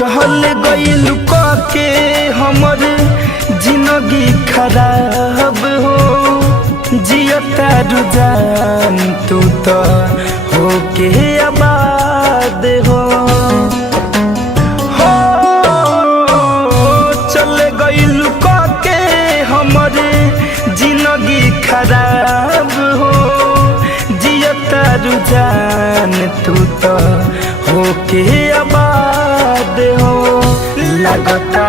चहल गइल के हमर जिंदगी खराब हो जियता रुझान तू तो होके आबाद हो चल गइल के हमर जिंदगी खराब हो जियता रुझान तू तो होके आबाद हो लगता